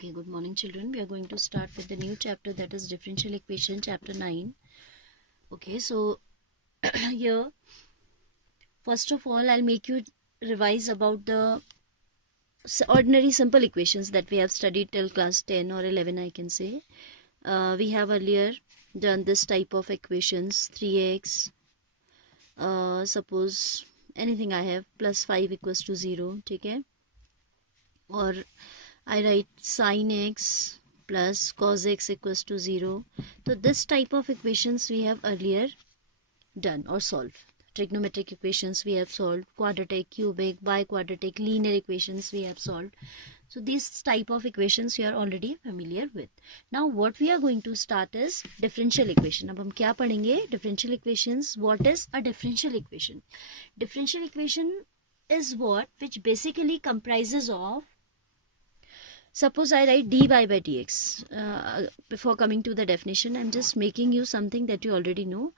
Okay, good morning children. We are going to start with the new chapter, that is differential equation, chapter 9. Okay, so here first of all I'll make you revise about the ordinary simple equations that we have studied till class 10 or 11, I can say. We have earlier done this type of equations, 3x, suppose anything I have, plus 5 equals to 0, okay? Or I write sin x plus cos x equals to 0. So this type of equations we have earlier done or solved. Trigonometric equations we have solved, quadratic, cubic, biquadratic, linear equations we have solved. So these type of equations you are already familiar with. Now what we are going to start is differential equation. अब हम क्या पढ़ेंगे? Differential equations. What is a differential equation? Differential equation is what which basically comprises of, suppose I write dy by dx. Before coming to the definition, I'm just making you something that you already know,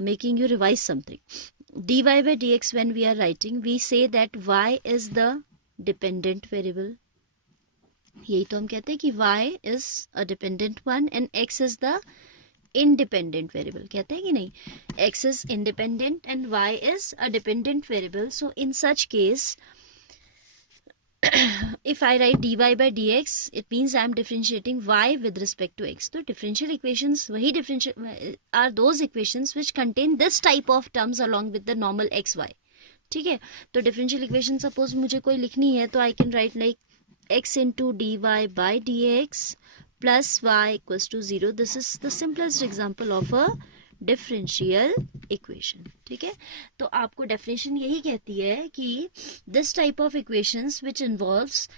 making you revise something. Dy by dx, when we are writing, we say that y is the dependent variable. यही तो हम कहते हैं कि y is a dependent one and x is the independent variable. कहते हैं कि नहीं? X is independent and y is a dependent variable. So in such case, if I write dy by dx, it means I am differentiating y with respect to x. So differential equations वही differential are those equations which contain this type of terms along with the normal x y. ठीक है? तो differential equation suppose मुझे कोई लिखनी है तो I can write like x into dy by dx plus y equals to 0. This is the simplest example of a differential equation. ठीक है, तो आपको डेफिनेशन यही कहती है कि this type of equations which involves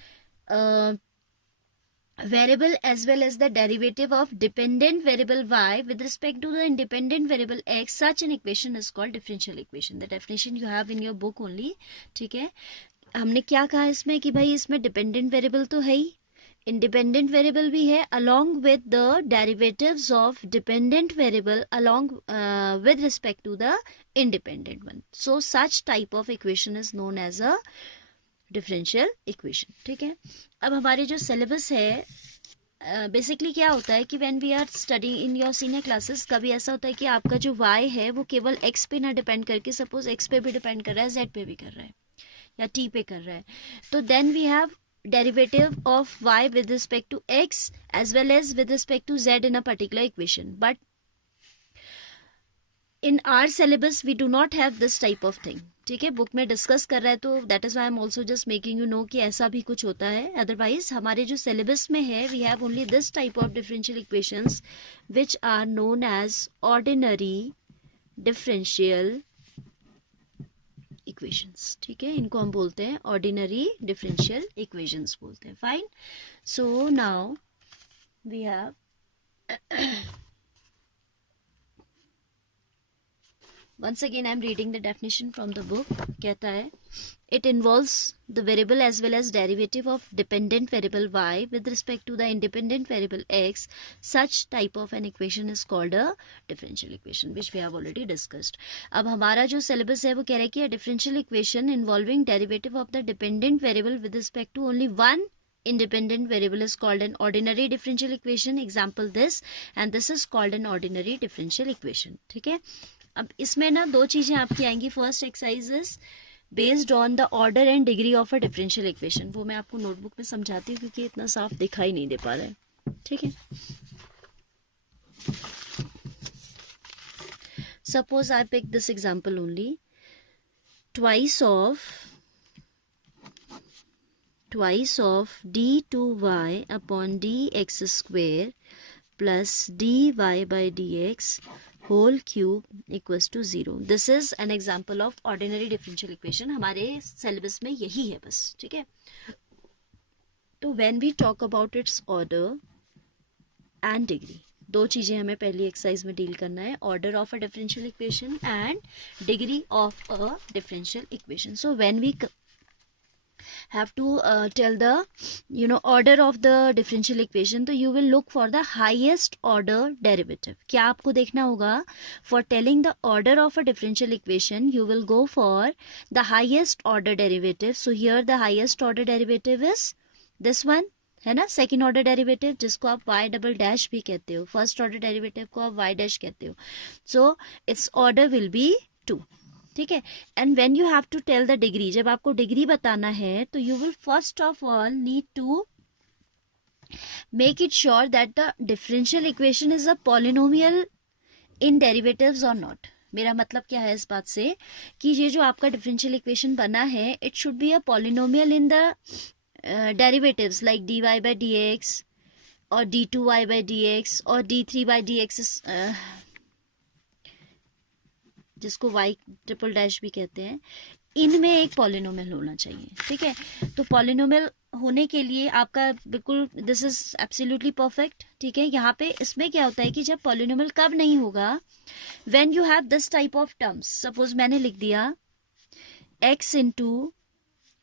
variable as well as the derivative of dependent variable y with respect to the independent variable x, such an equation is called differential equation. The definition you have in your book only. ठीक है, हमने क्या कहा इसमें कि भाई इसमें dependent variable तो है ही, इंडिपेंडेंट वेरिएबल भी है, along with the derivatives of dependent variable along with respect to the independent one. So such type of equation is known as a differential equation. ठीक है, अब हमारे जो सिलेबस है बेसिकली क्या होता है कि when we are studying in your senior classes, कभी ऐसा होता है कि आपका जो y है वो केवल x पे ना डिपेंड करके, सपोज x पे भी डिपेंड कर रहा है, z पे भी कर रहा है या t पे कर रहा है, तो then we have derivative of y with respect to x as well as with respect to z in a particular equation. But in our syllabus we do not have this type of thing. ठीक है, book में discuss कर रहा है तो that is why I am also just making you know कि ऐसा भी कुछ होता है. अदरवाइज हमारे जो सिलेबस में है we have only this type of differential equations which are known as ordinary differential equations. ठीक है, इनको हम बोलते हैं ऑर्डिनरी डिफरेंशियल इक्वेशंस बोलते हैं. Fine, so now we have once again I am reading the definition from the book. कहता है it involves the variable as well as derivative of dependent variable y with respect to the independent variable x. Such type of an equation is called a differential equation, which we have already discussed. अब हमारा जो syllabus है वो कह रहा है कि a differential equation involving derivative of the dependent variable with respect to only one independent variable is called an ordinary differential equation. Example this, and this is called an ordinary differential equation. ठीक है, अब इसमें ना दो चीजें आपकी आएंगी. First exercise is based on the order and degree of a differential equation. वो मैं आपको नोटबुक में समझाती हूँ क्योंकि इतना साफ दिखाई नहीं दे पा रहा है. ठीक है, suppose I pick this example only. Twice of d2y upon dx square plus dy by dx whole cube equals to 0. This is an example of ordinary differential equation. हमारे सिलेबस में यही है बस. ठीक है, तो when we talk about its order and degree, दो चीजें हमें पहली एक्सरसाइज में डील करना है, order of a differential equation and degree of a differential equation. So when we have to tell the order of the differential equation, तो you will look for the highest order derivative. क्या आपको देखना होगा? For telling the order of a differential equation you will go for the highest order derivative. So here the highest order derivative is this one, है ना, second order derivative जिसको आप y double dash भी कहते हो, first order derivative को आप y dash कहते हो. So its order will be 2. ठीक है. And when you have to tell the degree, जब आपको डिग्री बताना है तो you will first of all need to make it sure that the differential equation is a polynomial in derivatives or not. मेरा मतलब क्या है इस बात से कि ये जो आपका डिफरेंशियल इक्वेशन बना है it should be a polynomial in the derivatives like dy by dx और d2y by dx और d3 by dx, जिसको y ट्रिपल डैश भी कहते हैं, इनमें एक पॉलिनोमियल होना चाहिए. ठीक है. तो पॉलिनोमियल होने के लिए आपका बिल्कुल दिस इज एब्सोल्युटली परफेक्ट. ठीक है. यहाँ पे इसमें क्या होता है कि जब पॉलिनोमियल कब नहीं होगा, when you have this type of terms. Suppose मैंने लिख दिया x into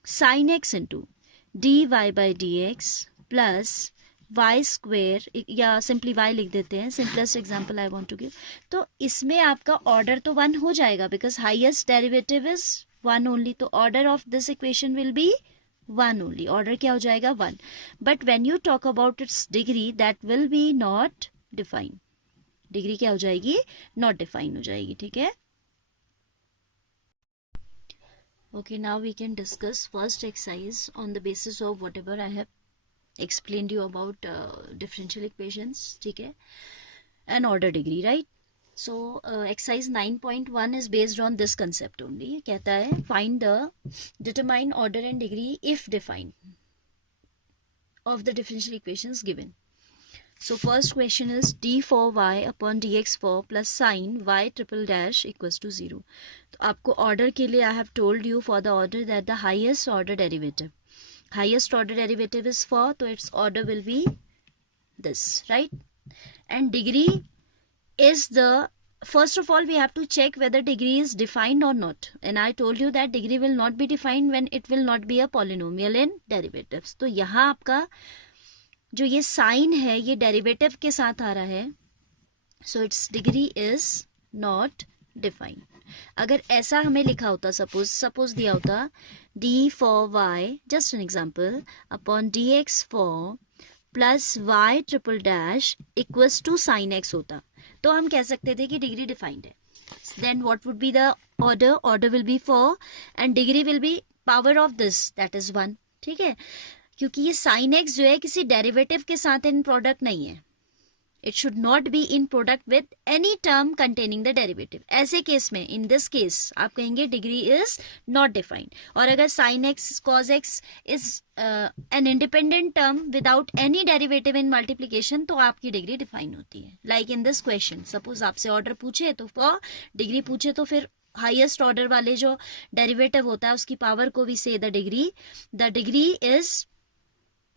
sine x into d y by d x plus y square, या सिंपली y लिख देते हैं, simplest example I want to give. तो इसमें आपका ऑर्डर तो 1 हो जाएगा because highest derivative is 1 only. तो order of this equation will be 1 only. Order क्या हो जाएगा 1. But when you talk about it's degree that will be not define. Degree क्या हो जाएगी, नॉट डिफाइन हो जाएगी. ठीक है. Okay, now we can discuss first exercise on the basis of whatever I have explained you about differential equations. ठीक है. And order degree, right? So exercise 9.1 is based on this concept only. कहता है find the determine order and degree if defined of the differential equations given. So first question is d for y upon dx for plus sin y triple dash equals to 0. तो आपको order के लिए I have told you for the order that the highest order derivative is 4, so its order will be this, right? And degree is the, first of all we have to check whether degree is defined or not, and I told you that degree will not be defined when it will not be a polynomial in derivatives. तो यहाँ आपका जो ये sign है ये derivative के साथ आ रहा है, so its degree is not defined. अगर ऐसा हमें लिखा होता, सपोज दिया होता d four y, just an example, upon dx four plus y triple dash equals to sine x होता, तो हम कह सकते थे कि डिग्री डिफाइंड है. Then what would be the order, order will be 4 and degree will be power of this that is 1. ठीक है. क्योंकि ये साइन एक्स जो है किसी डेरिवेटिव के साथ इन प्रोडक्ट नहीं है. It should not be in product with any term containing the derivative. ऐसे केस में, इन दिस केस, आप कहेंगे डिग्री इज नॉट डिफाइंड. और अगर sine x cos x is an independent term without any derivative in multiplication, तो आपकी degree define होती है. Like in this question, suppose आपसे ऑर्डर पूछे तो फॉर डिग्री पूछे, तो फिर हाईएस्ट ऑर्डर वाले जो डेरिवेटिव होता है उसकी पावर को भी से the degree is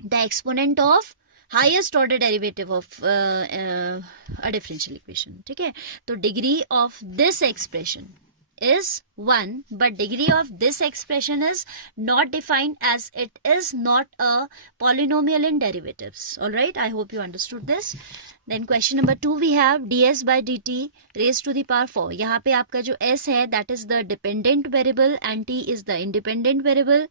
the exponent of highest order derivative of a differential equation. ठीक है. तो degree of this expression is 1, but degree of this expression is not defined as it is not a polynomial in derivatives. All right, I hope you understood this. Then question number 2 we have ds by dt raised to the power 4. यहाँ पे आपका जो s है that is the dependent variable and t is the independent variable,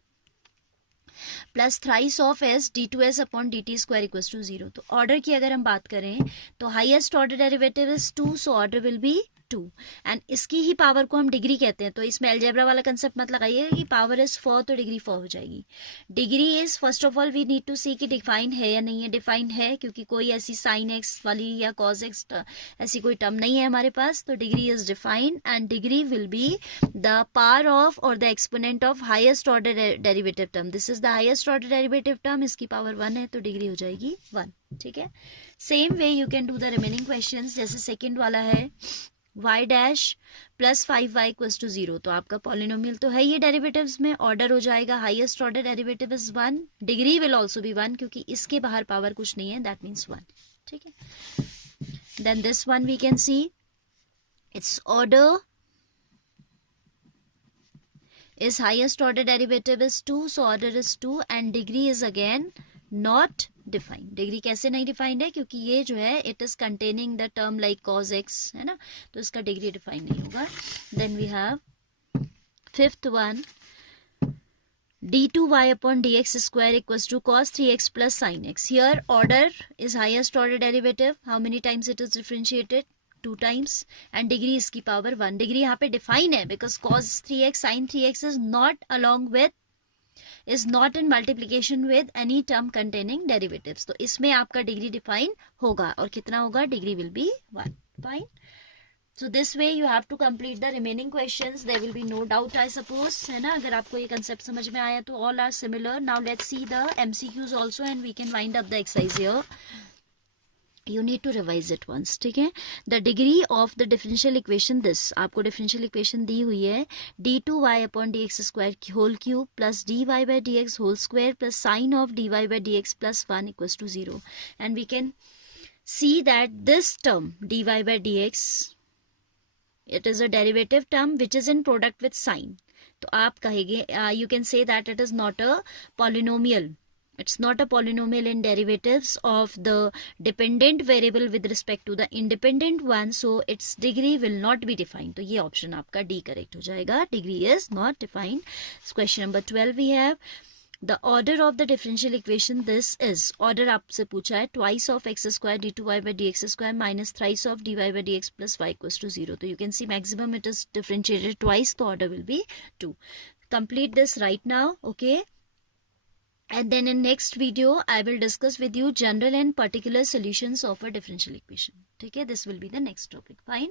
plus thrice of s d2s upon dt square equals to 0. तो order की अगर हम बात करें तो highest order derivative is 2, so order will be 2 and इसकी ही power को हम डिग्री कहते हैं. तो इसमें अलजेब्रा वाला कंसेप्ट मत लगाइए कि पावर इज 4 तो डिग्री 4 हो जाएगी. Degree is first of all we need to see कि डिफाइंड है या नहीं है. डिफाइंड है क्योंकि कोई ऐसी साइन एक्स वाली या कॉज एक्स ऐसी कोई टर्म नहीं है हमारे पास. तो degree is defined and degree will be the power of और the exponent of highest order derivative term. This is the highest order derivative term, इसकी पावर 1 है तो डिग्री हो जाएगी 1. ठीक है. Same way you can do the remaining questions. जैसे second वाला है y dash plus 5y equals to 0. तो आपका पॉलिनोमियल तो है ये डेरिवेटिव्स में, ऑर्डर हो जाएगा highest order derivative is 1, degree will also be 1 क्योंकि इसके बाहर पावर कुछ नहीं है, दैट मीन्स 1. ठीक है. Then this one we can see its order is highest order derivative is 2, so order is 2 and degree is again not defined. Degree कैसे नहीं डिफाइंड है क्योंकि ये जो है it is containing the term like cos x है ना, तो इसका डिग्री डिफाइंड नहीं होगा. Then we have fifth one d2y upon dx square equals to cos 3x plus sin x. Here order is highest order derivative. How many times it is differentiated? 2 times. And degree इसकी power 1. Degree यहाँ पे define है because cos 3x sin 3x is not in multiplication with any term containing derivatives. तो इसमें आपका degree define होगा और कितना होगा? Degree will be 1. Fine. So this way you have to complete the remaining questions. There will be no doubt, I suppose, है ना? अगर आपको ये concept समझ में आया तो all are similar. Now let's see the MCQs also and we can wind up the exercise here. You need to revise it once, ठीक है? The degree of the differential equation this. आपको differential equation दी हुई है d2y upon dx square whole cube plus dy by dx whole square plus sine of dy by dx plus 1 equals to 0. And we can see that this term dy by dx, it is a derivative term which is in product with sine. तो आप कहेंगे you can say that it is not a polynomial. It's not a polynomial in derivatives of the dependent variable with respect to the independent one. So its degree will not be defined. तो ये option आपका D correct हो जाएगा. Degree is not defined. Question number 12 we have. The order of the differential equation this is. Order आपसे पूछा है twice of x square d2y by dx square minus thrice of dy by dx plus y equals to 0. तो you can see maximum it is differentiated twice. The order will be 2. Complete this right now. Okay. And then in next video I will discuss with you general and particular solutions of a differential equation. Okay. This will be the next topic. Fine.